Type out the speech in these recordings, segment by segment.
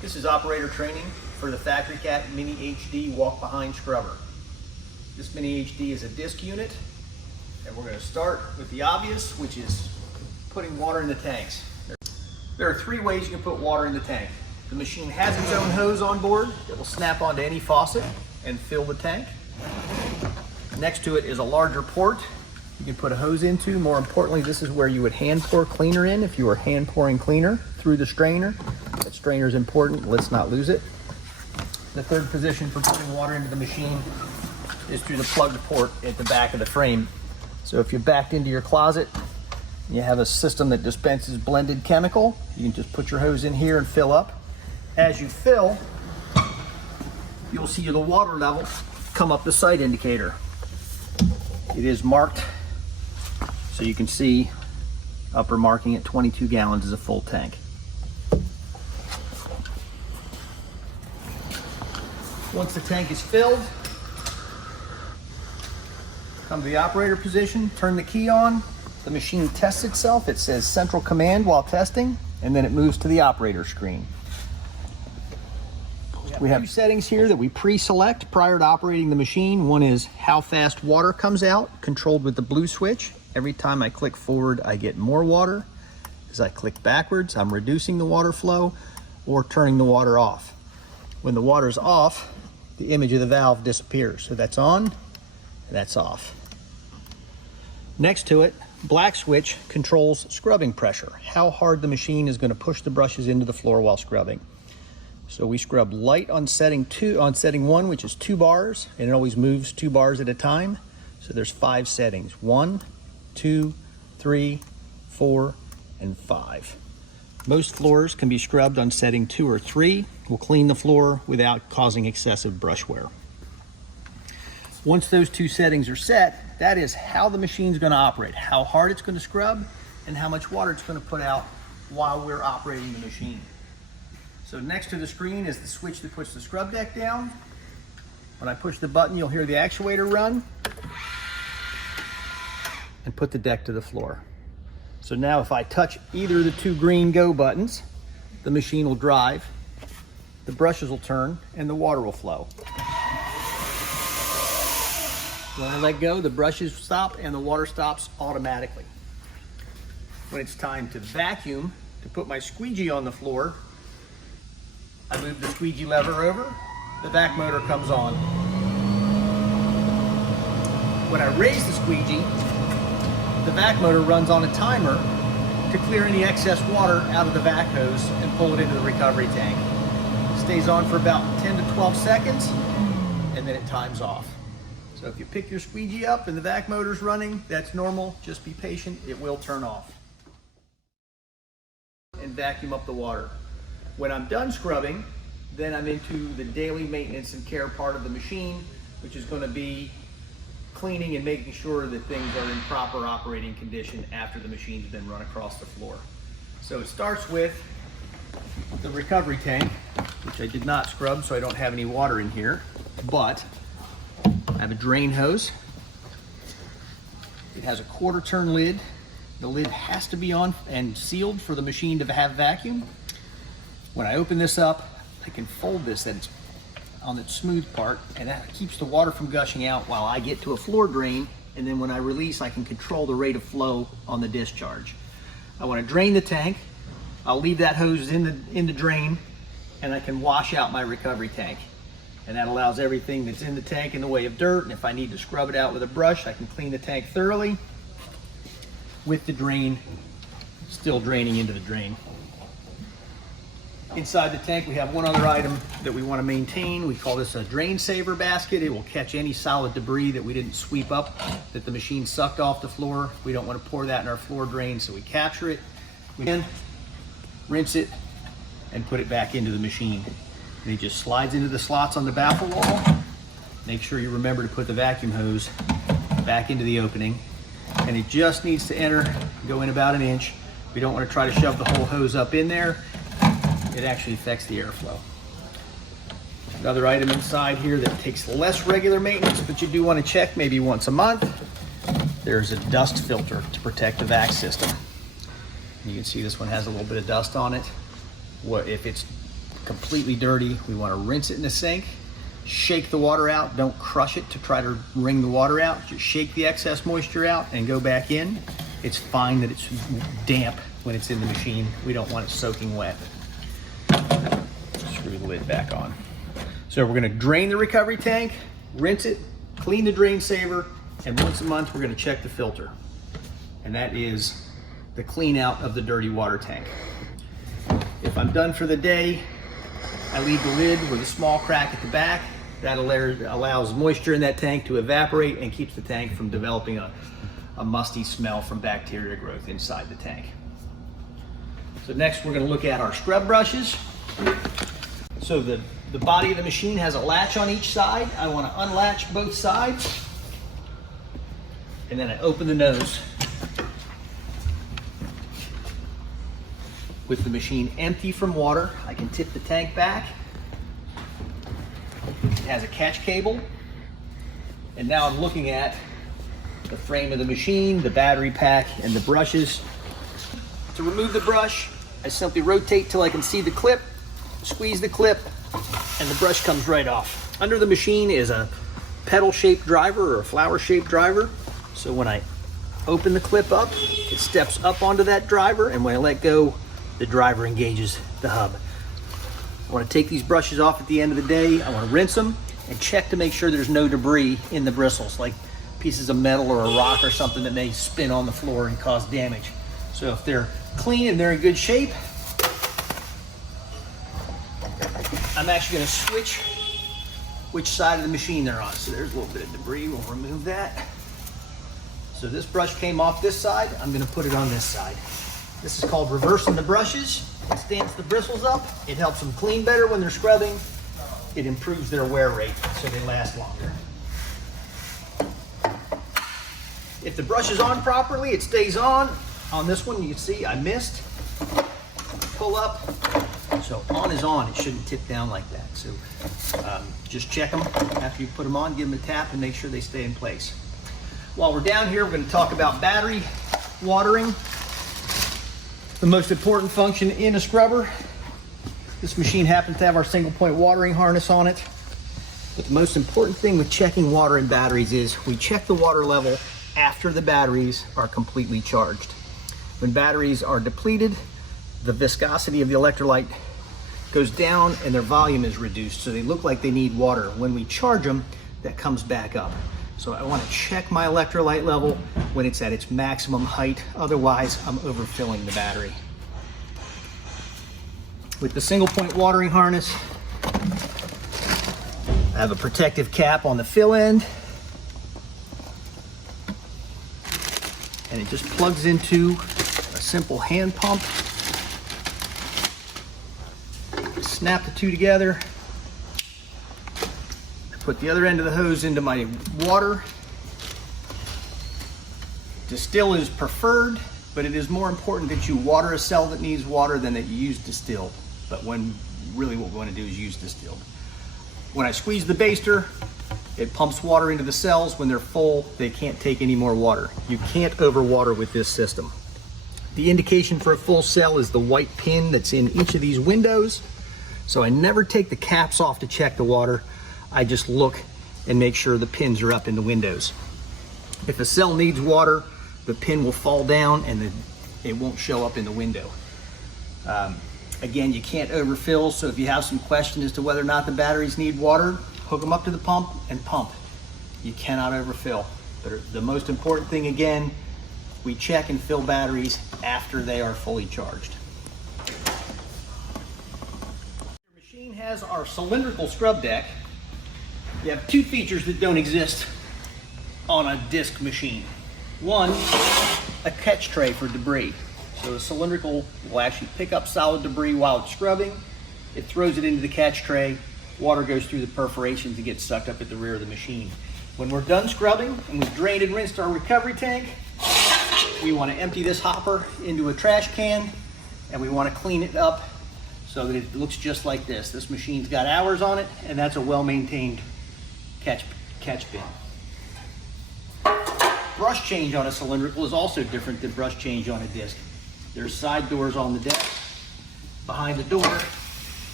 This is operator training for the FactoryCat Mini HD Walk Behind Scrubber. This Mini HD is a disc unit, and we're going to start with the obvious, which is putting water in the tanks. There are three ways you can put water in the tank. The machine has its own hose on board that will snap onto any faucet and fill the tank. Next to it is a larger port you can put a hose into. More importantly, this is where you would hand pour cleaner in if you were hand pouring cleaner through the strainer. That strainer is important, let's not lose it. The third position for putting water into the machine is through the plugged port at the back of the frame. So if you're backed into your closet, you have a system that dispenses blended chemical, you can just put your hose in here and fill up. As you fill, you'll see the water level come up the sight indicator. It is marked, so you can see upper marking at 22 gallons is a full tank. Once the tank is filled, come to the operator position, turn the key on, the machine tests itself. It says central command while testing, and then it moves to the operator screen. We have two settings here that we pre-select prior to operating the machine. One is how fast water comes out, controlled with the blue switch. Every time I click forward, I get more water. As I click backwards, I'm reducing the water flow or turning the water off. When the water's off, the image of the valve disappears. So that's on, and that's off. Next to it, black switch controls scrubbing pressure, how hard the machine is going to push the brushes into the floor while scrubbing. So we scrub light on setting 1, which is 2 bars, and it always moves 2 bars at a time. So there's 5 settings, 1, 2, 3, 4, and 5. Most floors can be scrubbed on setting 2 or 3. We'll clean the floor without causing excessive brush wear. Once those 2 settings are set, that is how the machine's going to operate, how hard it's going to scrub, and how much water it's going to put out while we're operating the machine. So next to the screen is the switch that puts the scrub deck down. When I push the button, you'll hear the actuator run and put the deck to the floor. So now if I touch either of the 2 green go buttons, the machine will drive, the brushes will turn, and the water will flow. When I let go, the brushes stop and the water stops automatically. When it's time to vacuum, to put my squeegee on the floor, I move the squeegee lever over, the vac motor comes on. When I raise the squeegee, the vac motor runs on a timer to clear any excess water out of the vac hose and pull it into the recovery tank. It stays on for about 10 to 12 seconds, and then it times off. So if you pick your squeegee up and the vac motor's running, that's normal. Just be patient, it will turn off. And vacuum up the water. When I'm done scrubbing, then I'm into the daily maintenance and care part of the machine, which is going to be cleaning and making sure that things are in proper operating condition after the machine's been run across the floor. So it starts with the recovery tank, which I did not scrub, so I don't have any water in here, but I have a drain hose. It has a 1/4 turn lid. The lid has to be on and sealed for the machine to have vacuum. When I open this up, I can fold this and it's on its smooth part, and that keeps the water from gushing out while I get to a floor drain, and then when I release, I can control the rate of flow on the discharge. I want to drain the tank. I'll leave that hose in the drain, and I can wash out my recovery tank. And that allows everything that's in the tank in the way of dirt, and if I need to scrub it out with a brush, I can clean the tank thoroughly with the drain still draining into the drain. Inside the tank, we have one other item that we want to maintain. We call this a drain saver basket. It will catch any solid debris that we didn't sweep up, that the machine sucked off the floor. We don't want to pour that in our floor drain, so we capture it. We then rinse it and put it back into the machine. And it just slides into the slots on the baffle wall. Make sure you remember to put the vacuum hose back into the opening. And it just needs to go in about 1 inch. We don't want to try to shove the whole hose up in there. It actually affects the airflow. Another item inside here that takes less regular maintenance, but you do want to check maybe once a month. There's a dust filter to protect the vac system. You can see this one has a little bit of dust on it. If it's completely dirty, we want to rinse it in the sink, shake the water out. Don't crush it to try to wring the water out. Just shake the excess moisture out and go back in. It's fine that it's damp when it's in the machine. We don't want it soaking wet. Screw the lid back on. So we're going to drain the recovery tank, rinse it, clean the drain saver, and once a month we're going to check the filter. And that is the clean out of the dirty water tank. If I'm done for the day, I leave the lid with a small crack at the back. That allows moisture in that tank to evaporate and keeps the tank from developing a musty smell from bacteria growth inside the tank. So next we're going to look at our scrub brushes. So the body of the machine has a latch on each side. I want to unlatch both sides, and then I open the nose. With the machine empty from water, I can tip the tank back. It has a catch cable, and now I'm looking at the frame of the machine, the battery pack, and the brushes. To remove the brush, I simply rotate till I can see the clip, squeeze the clip, and the brush comes right off. Under the machine is a pedal-shaped driver or a flower-shaped driver. So when I open the clip up, it steps up onto that driver, and when I let go, the driver engages the hub. I want to take these brushes off at the end of the day. I want to rinse them and check to make sure there's no debris in the bristles, like pieces of metal or a rock or something that may spin on the floor and cause damage. So if they're clean and they're in good shape, I'm actually going to switch which side of the machine they're on. So there's a little bit of debris. We'll remove that. So this brush came off this side. I'm going to put it on this side. This is called reversing the brushes. It stands the bristles up. It helps them clean better when they're scrubbing. It improves their wear rate so they last longer. If the brush is on properly, it stays on. On this one, you can see I missed. Pull up. So on is on. It shouldn't tip down like that. So just check them after you put them on. Give them a tap and make sure they stay in place. While we're down here, we're going to talk about battery watering. The most important function in a scrubber. This machine happens to have our single point watering harness on it. But the most important thing with checking water in batteries is we check the water level after the batteries are completely charged. When batteries are depleted, the viscosity of the electrolyte goes down and their volume is reduced, so they look like they need water. When we charge them, that comes back up. So I want to check my electrolyte level when it's at its maximum height. Otherwise, I'm overfilling the battery. With the single point watering harness, I have a protective cap on the fill end. And it just plugs into a simple hand pump. Snap the two together. Put the other end of the hose into my water. Distill is preferred, but it is more important that you water a cell that needs water than that you use distilled. But really what we want to do is use distilled. When I squeeze the baster, it pumps water into the cells. When they're full, they can't take any more water. You can't overwater with this system. The indication for a full cell is the white pin that's in each of these windows. So I never take the caps off to check the water. I just look and make sure the pins are up in the windows. If a cell needs water, the pin will fall down and it won't show up in the window. Again, you can't overfill, so if you have some question as to whether or not the batteries need water, hook them up to the pump and pump. You cannot overfill. But the most important thing, again, we check and fill batteries after they are fully charged. Your machine has our cylindrical scrub deck. You have two features that don't exist on a disc machine. One, a catch tray for debris. So the cylindrical will actually pick up solid debris while it's scrubbing. It throws it into the catch tray. Water goes through the perforations and gets sucked up at the rear of the machine. When we're done scrubbing and we've drained and rinsed our recovery tank, we want to empty this hopper into a trash can and we want to clean it up so that it looks just like this. This machine's got hours on it, and that's a well-maintained catch bin. Brush change on a cylindrical is also different than brush change on a disc. There's side doors on the deck. Behind the door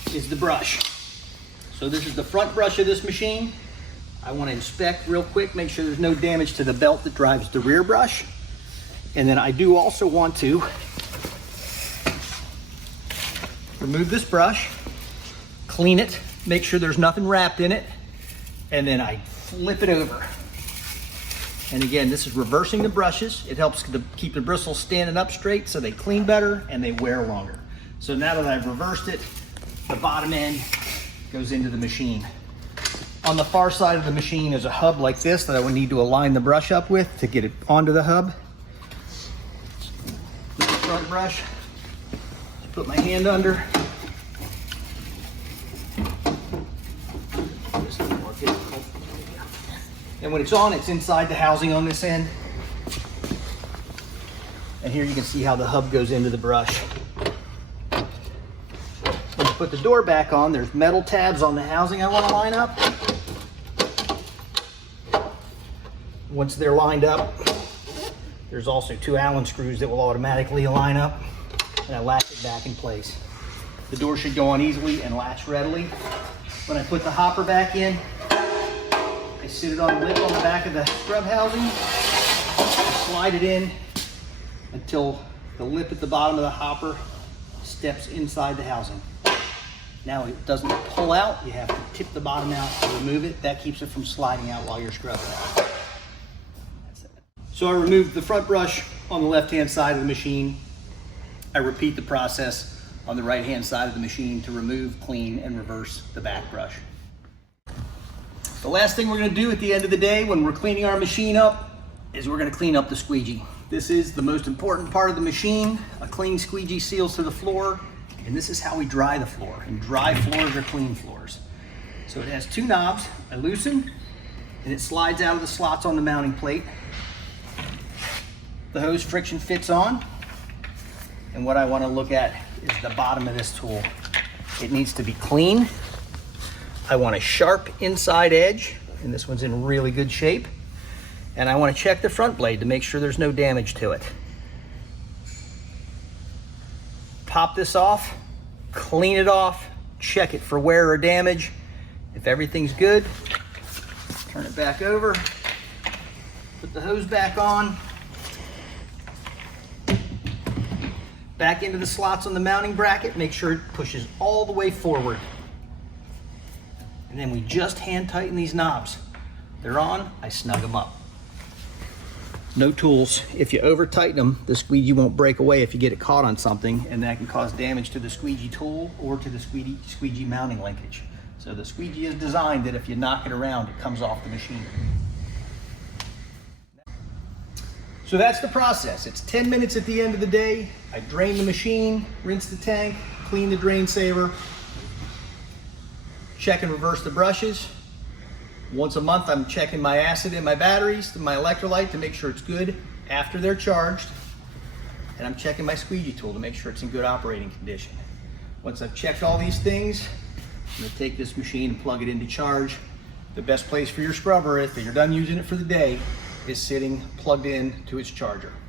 is the brush. So this is the front brush of this machine. I want to inspect real quick, make sure there's no damage to the belt that drives the rear brush. And then I do also want to remove this brush, clean it, make sure there's nothing wrapped in it, and then I flip it over. And again, this is reversing the brushes. It helps to keep the bristles standing up straight so they clean better and they wear longer. So now that I've reversed it, the bottom end goes into the machine. On the far side of the machine is a hub like this that I would need to align the brush up with to get it onto the hub. The front brush, put my hand under. And when it's on, it's inside the housing on this end. And here you can see how the hub goes into the brush. When you put the door back on, there's metal tabs on the housing I want to line up. Once they're lined up, there's also 2 Allen screws that will automatically line up, and I latch it back in place. The door should go on easily and latch readily. When I put the hopper back in, I sit it on the lip on the back of the scrub housing, slide it in until the lip at the bottom of the hopper steps inside the housing. Now it doesn't pull out, you have to tip the bottom out to remove it. That keeps it from sliding out while you're scrubbing it. So I removed the front brush on the left-hand side of the machine. I repeat the process on the right-hand side of the machine to remove, clean, and reverse the back brush. The last thing we're going to do at the end of the day when we're cleaning our machine up is we're going to clean up the squeegee. This is the most important part of the machine. A clean squeegee seals to the floor, and this is how we dry the floor. And dry floors are clean floors. So it has 2 knobs. I loosen, and it slides out of the slots on the mounting plate. The hose friction fits on, and what I want to look at is the bottom of this tool. It needs to be clean. I want a sharp inside edge, and this one's in really good shape. And I want to check the front blade to make sure there's no damage to it. Pop this off, clean it off, check it for wear or damage. If everything's good, turn it back over, put the hose back on, back into the slots on the mounting bracket, make sure it pushes all the way forward. And then we just hand tighten these knobs. They're on, I snug them up. No tools. If you over tighten them, the squeegee won't break away if you get it caught on something, and that can cause damage to the squeegee tool or to the squeegee mounting linkage. So the squeegee is designed that if you knock it around, it comes off the machine. So that's the process. It's 10 minutes at the end of the day. I drain the machine, rinse the tank, clean the drain saver, check and reverse the brushes. Once a month, I'm checking my acid in my batteries, my electrolyte to make sure it's good after they're charged. And I'm checking my squeegee tool to make sure it's in good operating condition. Once I've checked all these things, I'm gonna take this machine and plug it into charge. The best place for your scrubber, if you're done using it for the day, is sitting plugged in to its charger.